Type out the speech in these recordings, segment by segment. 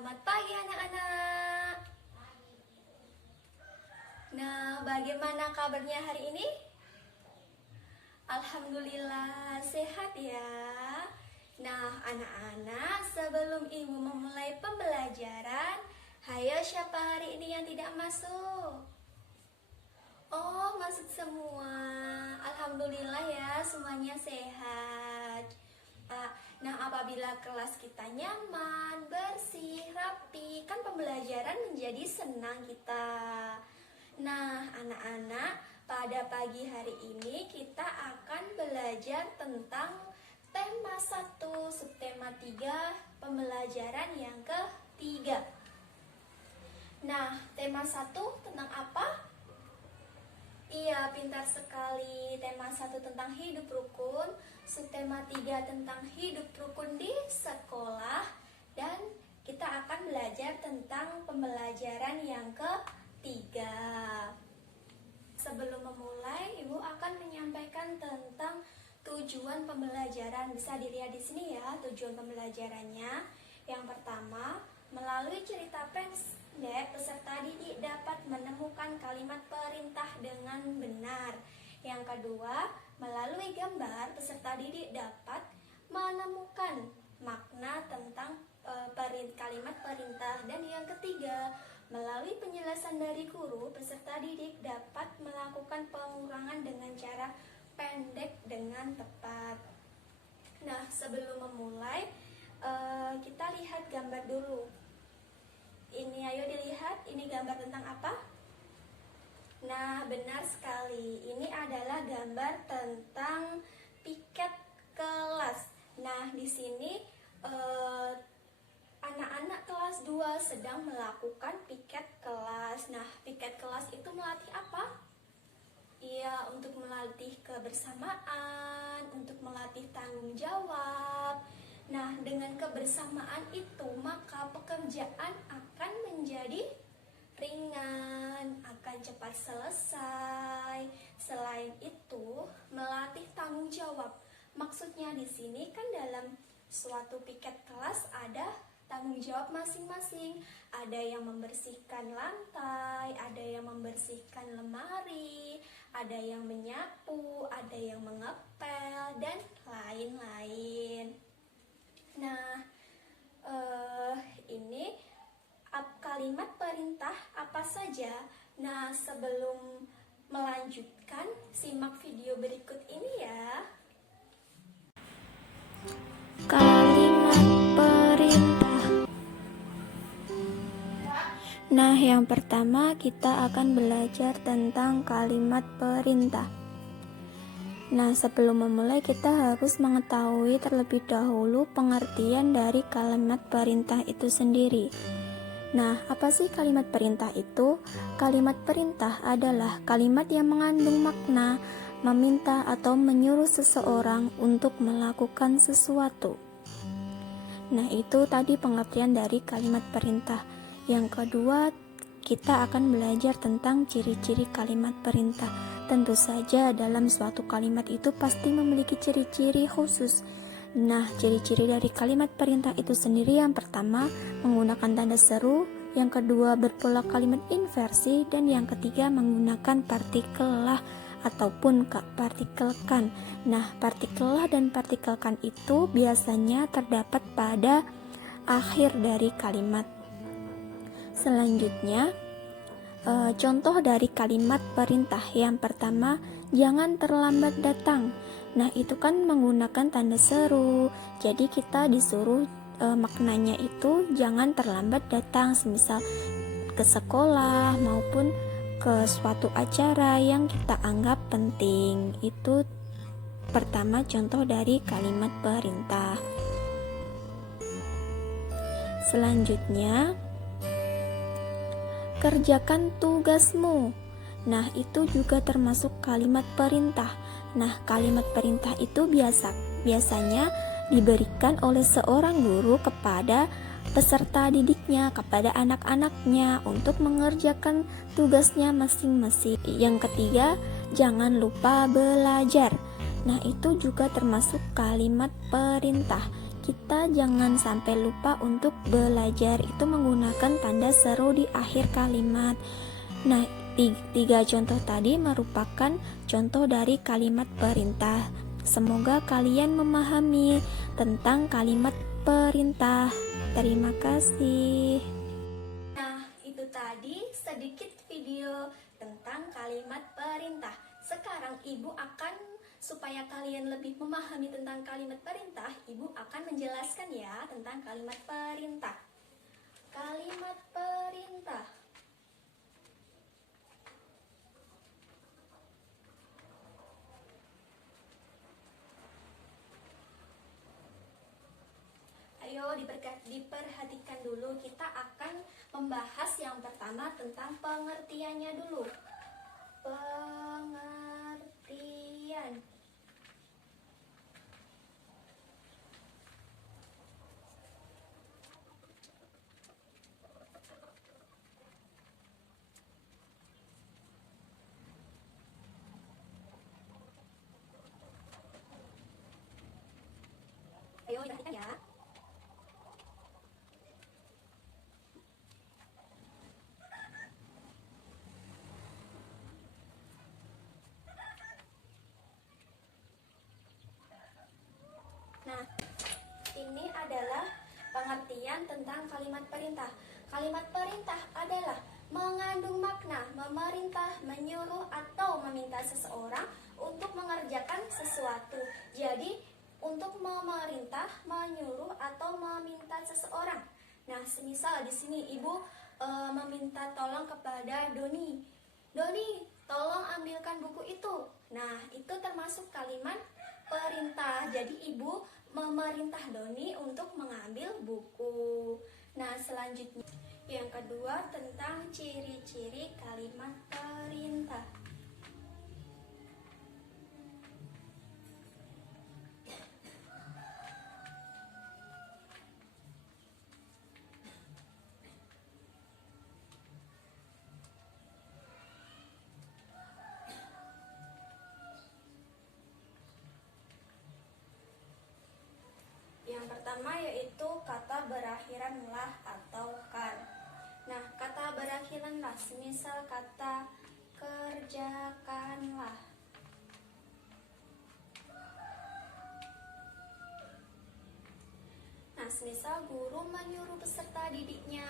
Selamat pagi anak-anak. Nah, bagaimana kabarnya hari ini? Alhamdulillah sehat ya. Nah, anak-anak, sebelum ibu memulai pembelajaran, hayo siapa hari ini yang tidak masuk? Oh, masuk semua. Alhamdulillah ya, semuanya sehat. Nah, apabila kelas kita nyaman, bersih, rapi, kan pembelajaran menjadi senang kita. Nah, anak-anak, pada pagi hari ini kita akan belajar tentang tema 1, subtema 3, pembelajaran yang ketiga. Nah, tema 1 tentang apa? Iya, pintar sekali. Tema 1 tentang hidup rukun, subtema 3 tentang hidup rukun di sekolah, dan kita akan belajar tentang pembelajaran yang ketiga. Sebelum memulai, Ibu akan menyampaikan tentang tujuan pembelajaran. Bisa dilihat di sini ya, tujuan pembelajarannya. Yang pertama, melalui cerita pendek, peserta didik dapat menemukan kalimat perintah dengan benar. Yang kedua, melalui gambar, peserta didik dapat menemukan makna tentang kalimat perintah. Dan yang ketiga, melalui penjelasan dari guru, peserta didik dapat melakukan pengurangan dengan cara pendek dengan tepat. Nah, sebelum memulai, kita lihat gambar dulu. Ini ayo dilihat, ini gambar tentang apa? Nah, benar sekali. Ini adalah gambar tentang piket kelas. Nah, di sini anak-anak kelas 2 sedang melakukan piket kelas. Nah, piket kelas itu melatih apa? Iya, untuk melatih kebersamaan, untuk melatih tanggung jawab. Nah, dengan kebersamaan itu, maka pekerjaan akan menjadi ringan, akan cepat selesai. Selain itu, melatih tanggung jawab. Maksudnya di sini kan dalam suatu piket kelas ada tanggung jawab masing-masing. Ada yang membersihkan lantai, ada yang membersihkan lemari, ada yang menyapu, ada yang mengepel, dan lain-lain. Nah, ini kalimat perintah apa saja? Nah, sebelum melanjutkan, simak video berikut ini ya. Kalimat perintah. Nah, yang pertama kita akan belajar tentang kalimat perintah. Nah, sebelum memulai kita harus mengetahui terlebih dahulu pengertian dari kalimat perintah itu sendiri. Nah, apa sih kalimat perintah itu? Kalimat perintah adalah kalimat yang mengandung makna, meminta atau menyuruh seseorang untuk melakukan sesuatu. Nah, itu tadi pengertian dari kalimat perintah. Yang kedua, kita akan belajar tentang ciri-ciri kalimat perintah. Tentu saja dalam suatu kalimat itu pasti memiliki ciri-ciri khusus. Nah, ciri-ciri dari kalimat perintah itu sendiri, yang pertama menggunakan tanda seru, yang kedua berpola kalimat inversi, dan yang ketiga menggunakan partikel lah ataupun partikelkan. Nah, partikel lah dan partikelkan itu biasanya terdapat pada akhir dari kalimat. Selanjutnya, contoh dari kalimat perintah. Yang pertama, jangan terlambat datang. Nah, itu kan menggunakan tanda seru. Jadi kita disuruh maknanya itu jangan terlambat datang, semisal ke sekolah maupun ke suatu acara yang kita anggap penting. Itu pertama contoh dari kalimat perintah. Selanjutnya, kerjakan tugasmu. Nah, itu juga termasuk kalimat perintah. Nah, kalimat perintah itu biasanya diberikan oleh seorang guru kepada peserta didiknya, kepada anak-anaknya untuk mengerjakan tugasnya masing-masing. Yang ketiga, jangan lupa belajar. Nah, itu juga termasuk kalimat perintah. kita jangan sampai lupa untuk belajar itu menggunakan tanda seru di akhir kalimat. Nah, tiga contoh tadi merupakan contoh dari kalimat perintah. Semoga kalian memahami tentang kalimat perintah. Terima kasih. Nah, itu tadi sedikit video tentang kalimat perintah. Sekarang Ibu supaya kalian lebih memahami tentang kalimat perintah, Ibu akan menjelaskan ya tentang kalimat perintah. Kalimat perintah. Ayo diperhatikan dulu, kita akan membahas yang pertama tentang pengertiannya dulu. Pengertian. Ayo diperhatikan ya. Nah, ini adalah pengertian tentang kalimat perintah. Kalimat perintah adalah mengandung makna memerintah, menyuruh atau meminta seseorang untuk mengerjakan sesuatu. Jadi, untuk memerintah, menyuruh atau meminta seseorang. Nah, semisal di sini Ibu meminta tolong kepada Doni. Doni, tolong ambilkan buku itu. Nah, itu termasuk kalimat perintah. Jadi Ibu memerintah Doni untuk mengambil buku. Nah, selanjutnya yang kedua tentang ciri-ciri kalimat perintah. Yang pertama yaitu kata berakhiran lah atau kan. Nah, kata berakhiran lah, semisal kata kerjakanlah. Nah, semisal guru menyuruh peserta didiknya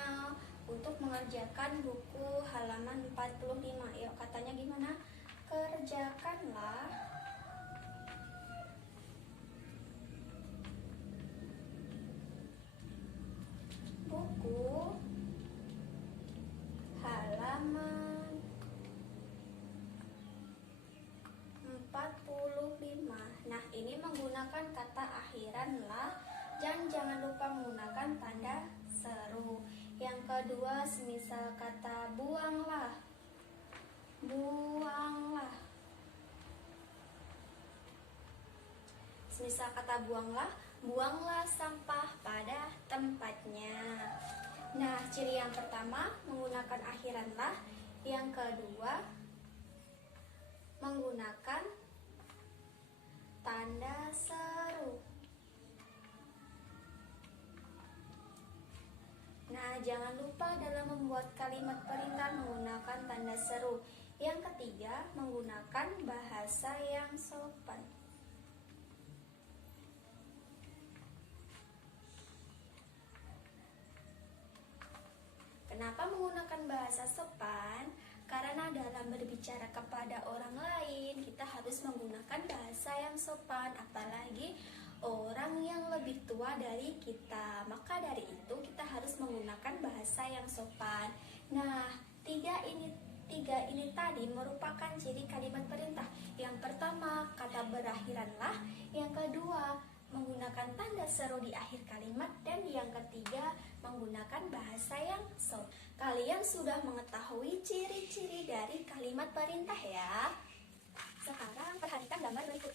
untuk mengerjakan buku halaman 45. Yuk, katanya gimana? Kerjakanlah buku halaman 45. Nah, ini menggunakan kata akhiran lah dan jangan lupa menggunakan tanda seru. Yang kedua, semisal kata buanglah. Buanglah. Semisal kata buanglah, buanglah sampah pada tempatnya. Nah, ciri yang pertama menggunakan akhiran lah, yang kedua menggunakan tanda seru. Nah, jangan lupa dalam membuat kalimat perintah menggunakan tanda seru. Yang ketiga, menggunakan bahasa yang sopan. Kenapa menggunakan bahasa sopan? Karena dalam berbicara kepada orang lain, kita harus menggunakan bahasa yang sopan, apalagi orang yang lebih tua dari kita. Maka dari itu kita harus menggunakan bahasa yang sopan. Nah, tiga ini tadi merupakan ciri kalimat perintah. Yang pertama, kata berakhiran lah. Yang kedua, menggunakan tanda seru di akhir kalimat. Dan yang ketiga, menggunakan bahasa yang sopan. Kalian sudah mengetahui ciri-ciri dari kalimat perintah ya. Sekarang perhatikan gambar berikut.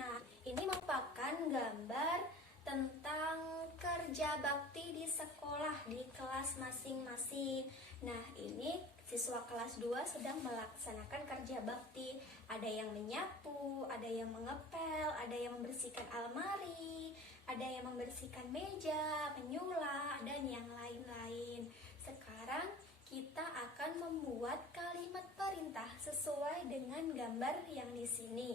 Nah, ini merupakan gambar tentang kerja bakti di sekolah, di kelas masing-masing. Nah, ini siswa kelas 2 sedang melaksanakan kerja bakti. Ada yang menyapu, ada yang mengepel, ada yang membersihkan almari, ada yang membersihkan meja, menyulah, dan yang lain-lain. Sekarang kita akan membuat kalimat perintah sesuai dengan gambar yang di sini.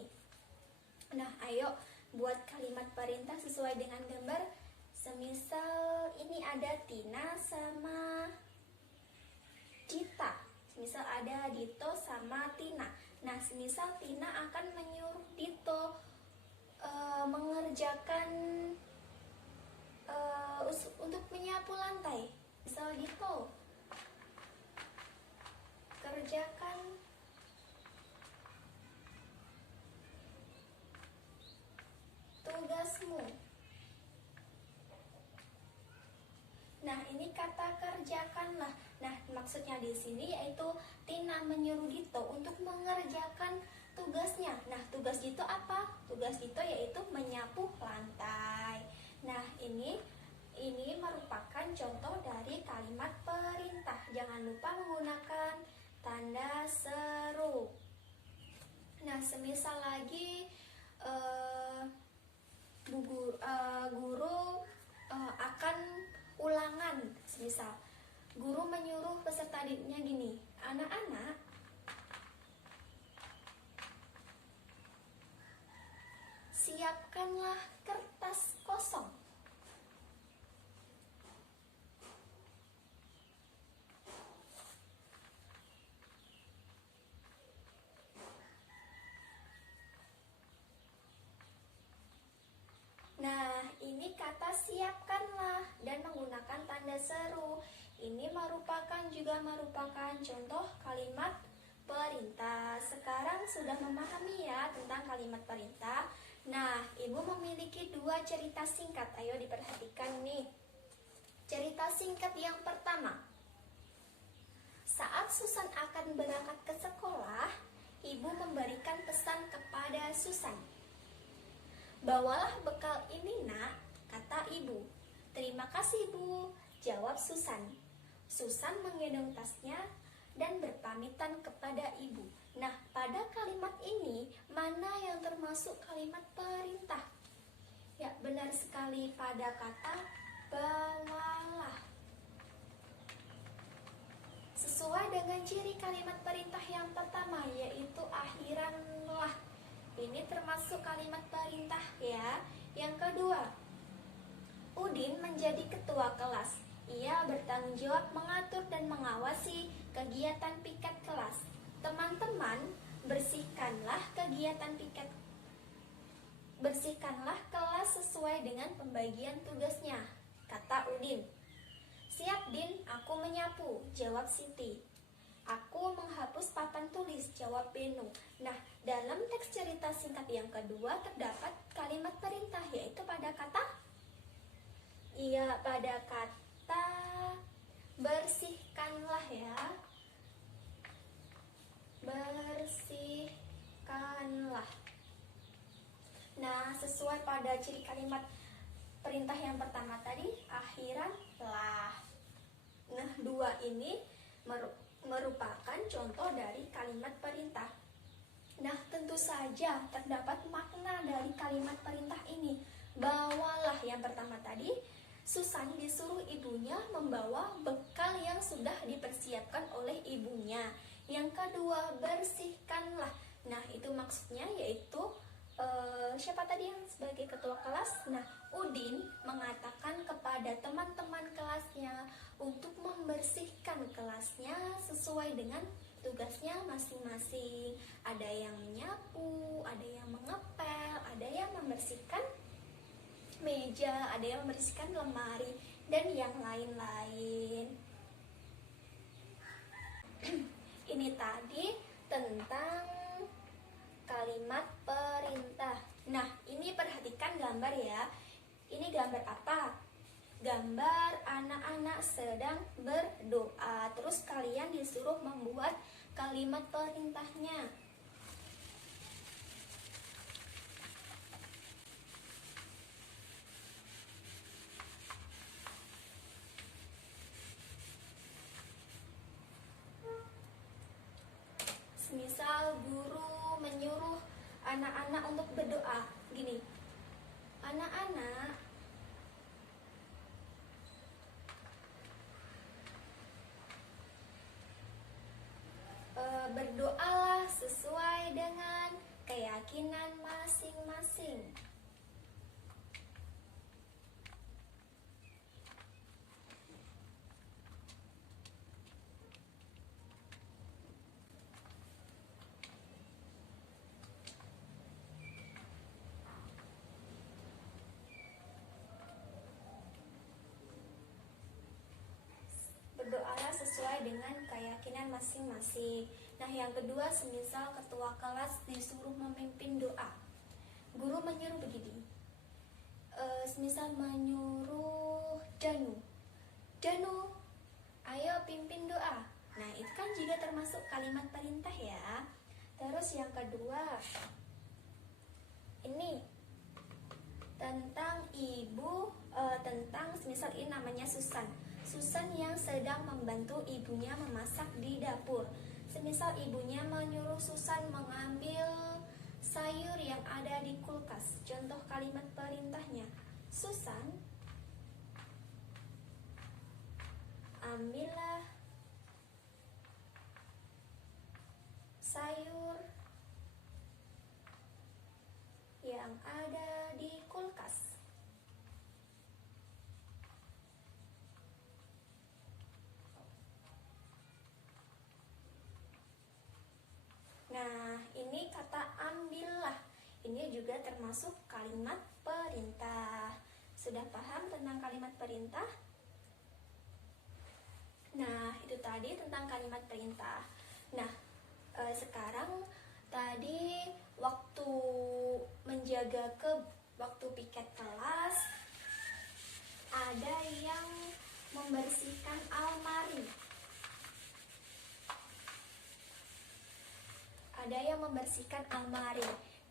Nah, ayo buat kalimat perintah sesuai dengan gambar. Semisal ini ada Tina sama Dita. Semisal ada Dito sama Tina. Nah, semisal Tina akan menyuruh Dito mengerjakan untuk menyapu lantai. Misal Dito, kerjakan tugasmu. Nah, ini kata kerjakanlah. Nah, maksudnya di sini yaitu Tina menyuruh Dito untuk mengerjakan tugasnya. Nah, tugas Dito apa? Tugas Dito yaitu menyapu lantai. Nah, ini merupakan contoh dari kalimat perintah. Jangan lupa menggunakan tanda seru. Nah, semisal lagi guru akan ulangan. Semisal guru menyuruh peserta didiknya gini, anak-anak, siapkanlah kertas kosong. Nah, ini kata siapkanlah dan menggunakan tanda seru. Ini juga merupakan contoh kalimat perintah. Sekarang sudah memahami ya tentang kalimat perintah. Nah, Ibu memiliki 2 cerita singkat. Ayo diperhatikan nih. Cerita singkat yang pertama. Saat Susan akan berangkat ke sekolah, Ibu memberikan pesan kepada Susan. Bawalah bekal ini, Nak, kata Ibu. Terima kasih, Bu, jawab Susan. Susan menggendong tasnya dan berpamitan kepada Ibu. Nah, pada kalimat ini, mana yang termasuk kalimat perintah? Ya, benar sekali pada kata bawalah. Sesuai dengan ciri kalimat perintah yang pertama, yaitu akhiran lah. Ini termasuk kalimat perintah ya. Yang kedua, Udin menjadi ketua kelas. Ia bertanggung jawab mengatur dan mengawasi kegiatan piket kelas. Teman-teman, bersihkanlah kelas sesuai dengan pembagian tugasnya, kata Udin. Siap, Din, aku menyapu, jawab Siti. Aku menghapus papan tulis, jawab Beno. Nah, dalam teks cerita singkat yang kedua terdapat kalimat perintah, yaitu pada kata bersihkanlah ya. Bersihkanlah. Nah, sesuai pada ciri kalimat perintah yang pertama tadi, akhiran lah. Nah, 2 ini merupakan contoh dari kalimat perintah. Nah, tentu saja terdapat makna dari kalimat perintah ini. Bawalah yang pertama tadi, Susan disuruh ibunya membawa bekal yang sudah dipersiapkan oleh ibunya. Yang kedua, bersihkanlah. Nah, itu maksudnya yaitu siapa tadi yang sebagai ketua kelas? Nah, Udin mengatakan kepada teman-teman kelasnya untuk membersihkan kelasnya sesuai dengan tugasnya masing-masing. Ada yang menyapu, ada yang mengepel, ada yang membersihkan meja, ada yang membersihkan lemari, dan yang lain-lain. Ini tadi tentang kalimat perintah. Nah, ini perhatikan gambar ya. Ini gambar apa? Gambar anak-anak sedang berdoa. Terus kalian disuruh membuat kalimat perintahnya. anak-anak untuk berdoa. Gini, anak-anak berdoalah sesuai dengan keyakinan masing-masing. Berdoalah sesuai dengan keyakinan masing-masing. Nah, yang kedua, semisal ketua kelas disuruh memimpin doa. Guru menyuruh begini. Semisal menyuruh Danu, ayo pimpin doa. Nah, itu kan juga termasuk kalimat perintah ya. Terus yang kedua, ini tentang ibu, tentang semisal ini namanya Susan yang sedang membantu ibunya memasak di dapur. Semisal ibunya menyuruh Susan mengambil sayur yang ada di kulkas. Contoh kalimat perintahnya, Susan, ambillah sayur yang ada di kulkas. Nah, ini kata ambillah. Ini juga termasuk kalimat perintah. Sudah paham tentang kalimat perintah? Nah, itu tadi tentang kalimat perintah. Nah, sekarang tadi waktu menjaga waktu piket kelas, ada yang membersihkan almari.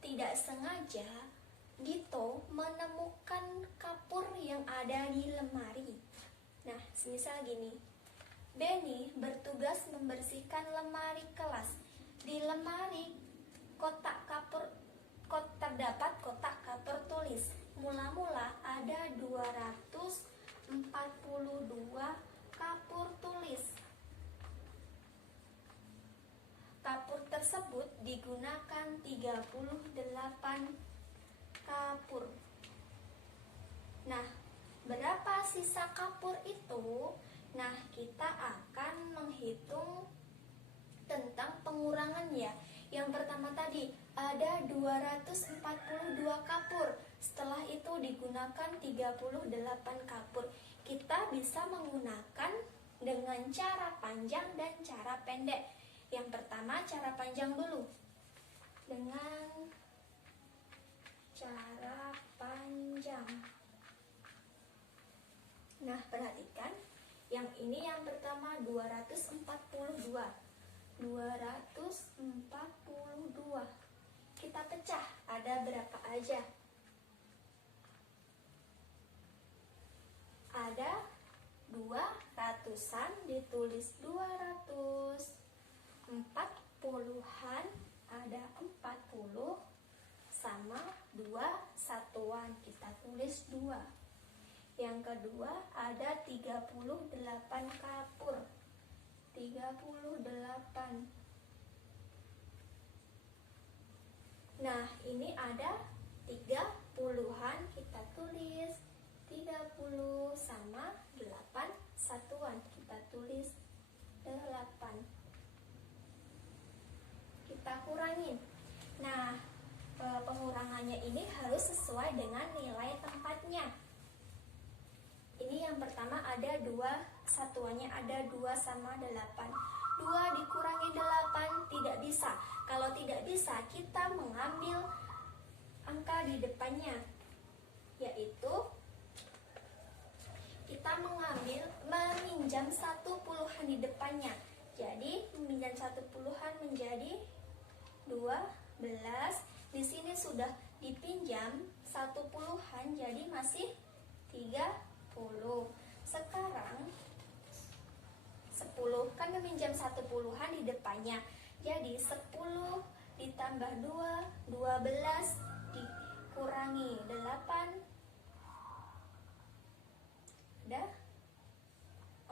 Tidak sengaja Dito menemukan kapur yang ada di lemari. Nah, semisal gini, Benny bertugas membersihkan lemari kelas. Di lemari terdapat kotak kapur tulis. Mula-mula ada 242 kapur tulis. Kapur tersebut digunakan 38 kapur. Nah, berapa sisa kapur itu? Nah, kita akan menghitung tentang pengurangan ya. Yang pertama tadi ada 242 kapur. Setelah itu digunakan 38 kapur. Kita bisa menggunakan dengan cara panjang dan cara pendek. Yang pertama cara panjang dulu. Dengan cara panjang. Nah, perhatikan. Yang ini yang pertama 242. Kita pecah, ada berapa aja? Ada 200-an, ditulis 200. 40-an, ada 40, sama 2 satuan, kita tulis 2. Yang kedua ada 38 kapur. 38. Nah, ini ada 30-an, kita tulis 30 sama 8 satuan, kita tulis 8. Kita kurangin. Nah, pengurangannya ini harus sesuai dengan nilai tempatnya. Ini yang pertama ada 2 satuannya, ada 2 sama 8. 2 dikurangi 8 tidak bisa. Kalau tidak bisa, kita mengambil angka di depannya, yaitu kita meminjam 1 puluhan di depannya. Jadi meminjam 1 puluhan menjadi 12. Di sini sudah dipinjam 1 puluhan, jadi masih 30. Sekarang 10 kan meminjam 1 puluhan di depannya. Jadi 10 ditambah 2, 12 dikurangi 8, ada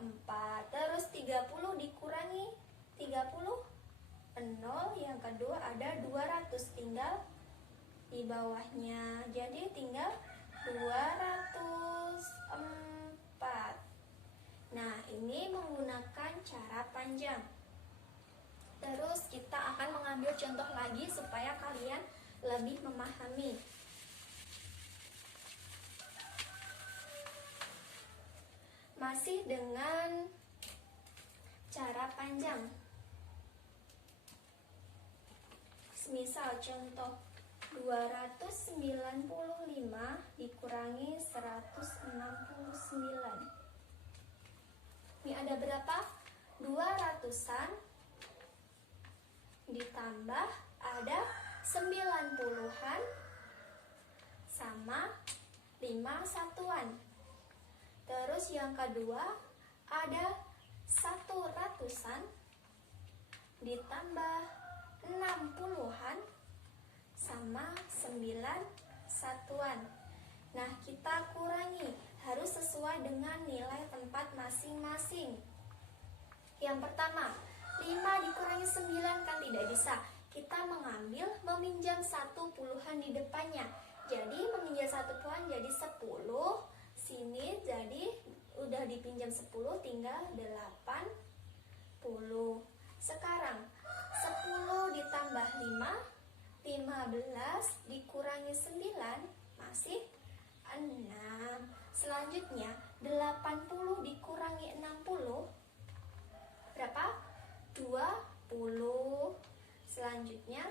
4. Terus 30 dikurangi 30, 0. Yang kedua ada 200, tinggal di bawahnya. Jadi tinggal 204. Nah, ini menggunakan cara panjang. Terus kita akan mengambil contoh lagi supaya kalian lebih memahami. Masih dengan cara panjang. Misal contoh 295 dikurangi 169. Ini ada berapa? 200-an ditambah ada 90-an sama 5 satuan. Terus yang kedua ada 100-an ditambah 60-an sama 9 satuan. Nah, kita kurangi, harus sesuai dengan nilai tempat masing-masing. Yang pertama, 5 dikurangi 9 kan tidak bisa. Kita meminjam 1 puluhan di depannya. Jadi meminjam 1 puluhan jadi 10. Sini jadi udah dipinjam 10, tinggal 80. Sekarang 10 ditambah 5, 15 dikurangi 9 masih 6. Selanjutnya 80 dikurangi 60 berapa? 20. Selanjutnya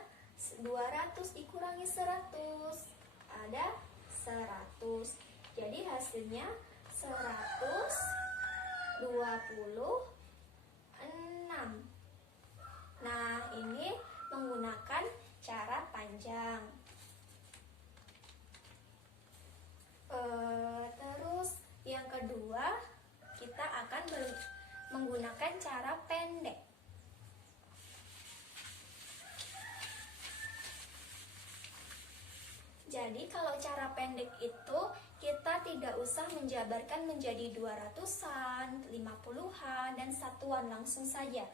200 dikurangi 100 ada 100. Jadi hasilnya 126. Nah, ini menggunakan cara panjang. Terus yang kedua, kita akan menggunakan cara pendek. Jadi kalau cara pendek itu kita tidak usah menjabarkan menjadi 200-an, 50-an, dan satuan, langsung saja.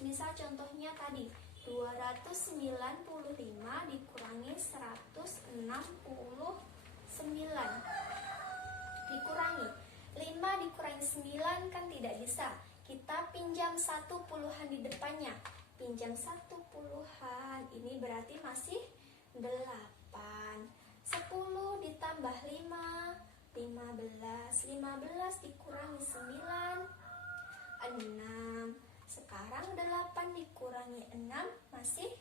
Misal contohnya tadi 295 dikurangi 169 dikurangi 5 dikurangi 9 kan tidak bisa. Kita pinjam 1 puluhan di depannya. Pinjam 1 puluhan, ini berarti masih 8. 10 ditambah 5, 15. 15 dikurangi 9, 6. Sekarang 8 dikurangi 6 masih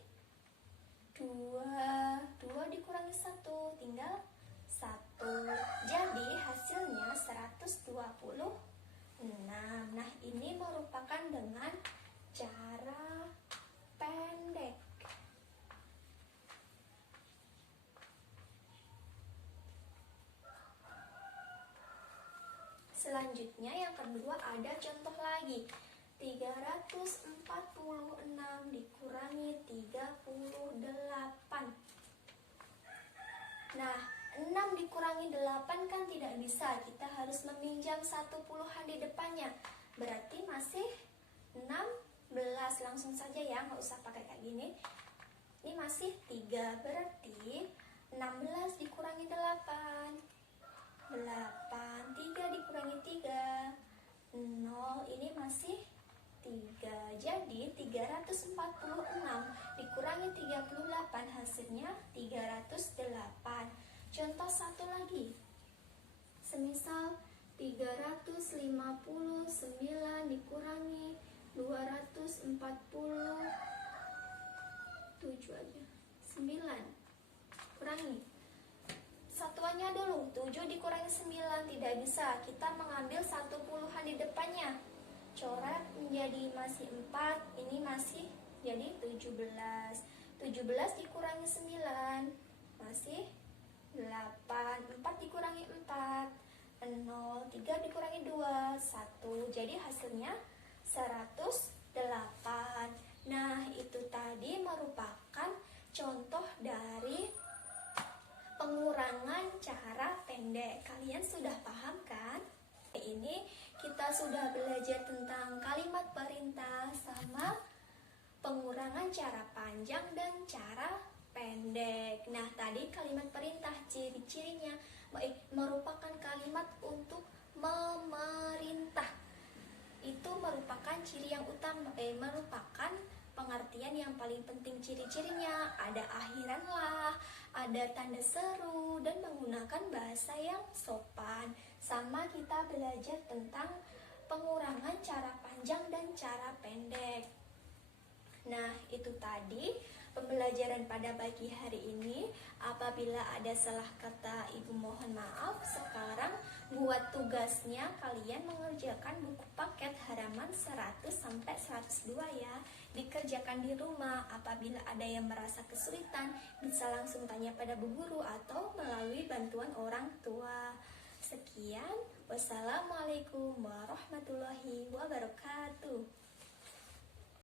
2. 2 dikurangi 1 tinggal 1. Jadi hasilnya 126. Nah, ini merupakan dengan cara pendek. Selanjutnya yang kedua ada contoh lagi. 346 dikurangi 38. Nah, 6 dikurangi 8 kan tidak bisa. Kita harus meminjam 1 puluhan di depannya. Berarti masih 16. Langsung saja ya, nggak usah pakai kayak gini. Ini masih 3. Berarti 16 dikurangi 8. 8. 3 dikurangi 3. 0. Ini masih 3. Jadi 346 dikurangi 38 hasilnya 308. Contoh satu lagi. Semisal 359 dikurangi 247 aja. 9. Kurangi. Satuannya dulu, 7 dikurangi 9 tidak bisa. Kita mengambil 1 puluhan di depannya. Coret menjadi masih 4, ini masih jadi 17. 17 dikurangi 9 masih 8. 4 dikurangi 4 0. 3 dikurangi 2 1. Jadi hasilnya 108. Nah, itu tadi merupakan sudah belajar tentang kalimat perintah sama pengurangan cara panjang dan cara pendek. Nah, tadi kalimat perintah ciri-cirinya merupakan kalimat untuk memerintah. Itu merupakan ciri yang utama, merupakan pengertian yang paling penting ciri-cirinya. Ada akhiran lah, ada tanda seru, dan menggunakan bahasa yang sopan. Sama kita belajar tentang pengurangan cara panjang dan cara pendek. Nah, itu tadi pembelajaran pada pagi hari ini. Apabila ada salah kata, Ibu mohon maaf. Sekarang buat tugasnya kalian mengerjakan buku paket halaman 100 sampai 102 ya. Dikerjakan di rumah. Apabila ada yang merasa kesulitan, bisa langsung tanya pada bu guru atau melalui bantuan orang tua. Sekian, wassalamualaikum warahmatullahi wabarakatuh.